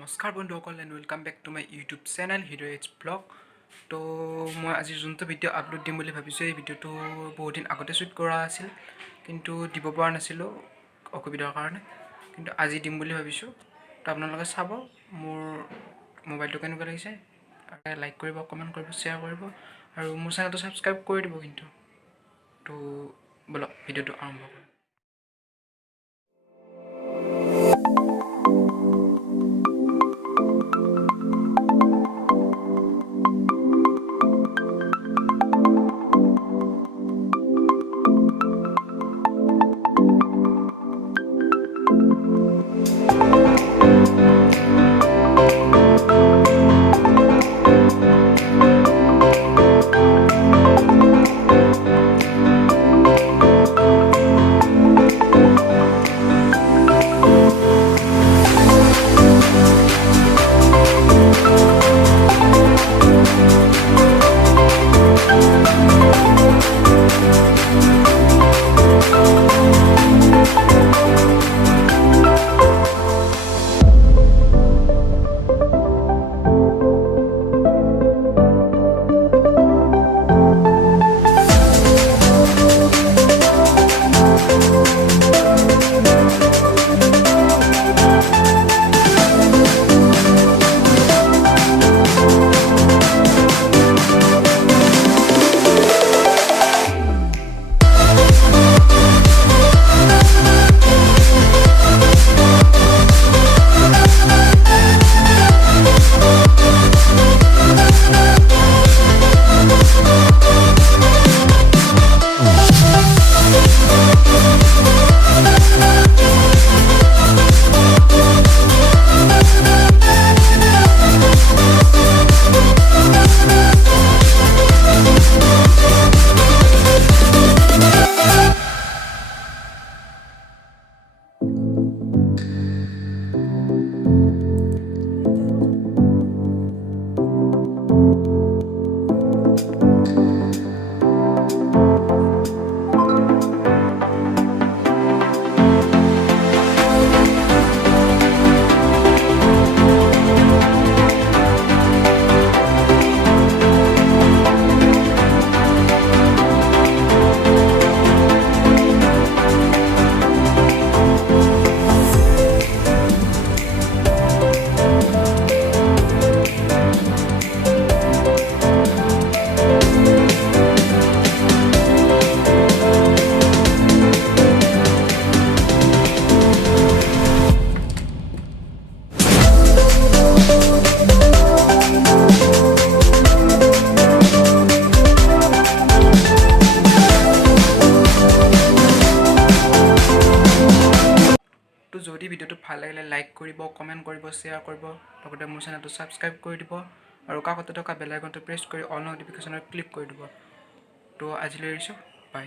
নমস্কাৰ বন্ধুসকল and welcome back to my YouTube channel হিৰোইজ ব্লগ। তো মই আজি যোনটো ভিডিঅ' আপলোড দিম বুলি ভাবিছোঁ, এই ভিডিঅ'টো বহুত দিন আগতে শ্বুট কৰা আছিল, কিন্তু দিব পৰা নাছিলোঁ অসুবিধাৰ কাৰণে। কিন্তু আজি দিম বুলি ভাবিছোঁ। তো আপোনালোকে চাব মোৰ মোবাইলটো কেনেকুৱা লাগিছে, লাইক কৰিব, কমেণ্ট কৰিব, শ্বেয়াৰ কৰিব আৰু মোৰ চেনেলটো ছাবস্ক্ৰাইব কৰি দিব কিন্তু। তো বলক ভিডিঅ'টো আৰম্ভ কৰোঁ। তো যদি ভিডিঅ'টো ভাল লাগিলে লাইক কৰিব, কমেণ্ট কৰিব, শ্বেয়াৰ কৰিব, লগতে মোৰ চেনেলটো ছাবস্ক্ৰাইব কৰি দিব আৰু কাষতে থকা বেল আইকনটো প্ৰেছ কৰি অল ন'টিফিকেশ্যনত ক্লিক কৰি দিব। তো আজিলৈ এৰিছোঁ, বাই।